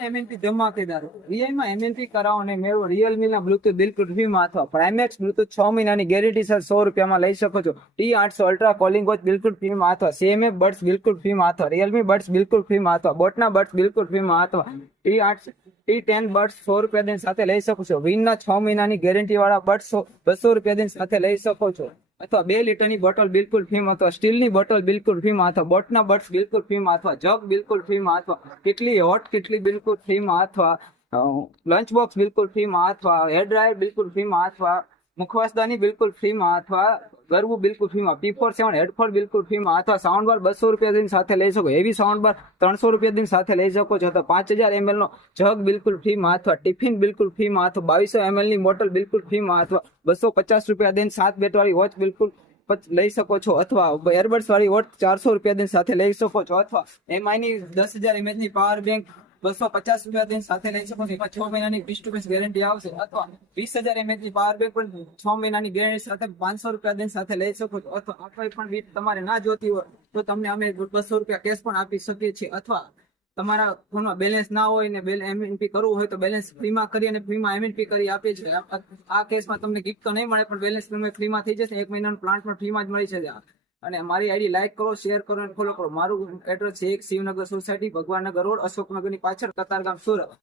એમએનપી ધમાકેદાર વીઆઈ માં એમએનપી કરાવો અને મેળવો રિયલમી ના બ્લુટૂથ બિલકુલ ફ્રી માં અથવા પ્રાઇમેક્સ બ્લુટૂથ 6 મહિનાની ગેરંટી સાથે 100 રૂપિયામાં લઈ શકો છો. T800 અલ્ટ્રા કોલિંગ વોચ બિલકુલ ફ્રી માં અથવા CMA બડ્સ બિલકુલ ફ્રી માં અથવા રિયલમી બડ્સ બિલકુલ ફ્રી માં અથવા બોટના બડ્સ બિલકુલ ફ્રી માં અથવા T10 બડ્સ 100 રૂપિયા દઈને સાથે લઈ શકો છો. વિન ના 6 મહિનાની ગેરંટી વાળા બડ્સ 200 રૂપિયા દઈને સાથે લઈ શકો છો અથવા 2 લીટરની બોટલ બિલકુલ ફ્રી માં અથવા સ્ટીલની બોટલ બિલકુલ ફ્રી માં અથવા બોટના બડ્સ બિલકુલ ફ્રી માં અથવા જગ બિલકુલ ફ્રી માં અથવા કેટલી હોટ કેટલી બિલકુલ ફ્રી માં અથવા લંચ બોક્સ બિલકુલ ફ્રી માં અથવા હેર ડ્રાયર બિલકુલ ફ્રી માં અથવા મુખવાસદાની બિલકુલ ફ્રી માં અથવા ગરવું બિલકુલ ફ્રી માં P47 હેડફોન બિલકુલ ફ્રી માં અથવા સાઉન્ડ બાર 200 રૂપિયા દઈને સાથે લઈ શકો. હેવી સાઉન્ડ બાર 300 રૂપિયા દઈને સાથે લઈ શકો છો અથવા 5000 ml નો જગ બિલકુલ ફ્રી માં અથવા ટિફિન બિલકુલ ફ્રી માં અથવા 2200 ml ની બોટલ બિલકુલ ફ્રી માં અથવા 250 રૂપિયા દઈને 7 બેટ વાળી વોચ બિલકુલ લઈ શકો છો અથવા એરબડ્સ વાળી વોચ 400 રૂપિયા દઈને સાથે લઈ શકો છો અથવા MI ની 10,000 mAh ની પાવર બેંક 250 રૂપિયા દઈને સાથે લઈ શકો છો. 6 મહિનાની પીસ ટુ પીસ ગેરંટી આવશે અથવા 20,000 mAh ની પાવર બેંક પણ 6 મહિનાની ગેરંટી સાથે 500 રૂપિયા દઈને સાથે લઈ શકો છો અથવા આ કોઈ પણ બીટ તમારે ના જોતી હોય તો તમને અમે 200 રૂપિયા કેશ પણ આપી શકીએ છીએ અથવા તમારા ફોનમાં બેલેન્સ ના હોય ને એમએનપી કરવું હોય તો બેલેન્સ ફ્રીમાં કરી અને ફ્રીમાં એમએનપી કરી આપીએ છીએ. આ કેસમાં તમને ગિફ્ટ તો નહીં મળે પણ બેલેન્સ ફ્રીમાં થઈ જશે. 1 મહિનાનો પ્લાન્ટ પણ ફ્રીમાં જ મળી જશે. અને મારી આઈડી લાઈક કરો, શેર કરો અને ફોલો કરો. મારું એડ્રેસ છે 1 શિવનગર સોસાયટી, ભગવાનનગર રોડ, અશોકનગરની પાછળ, કતારગામ, સુરત.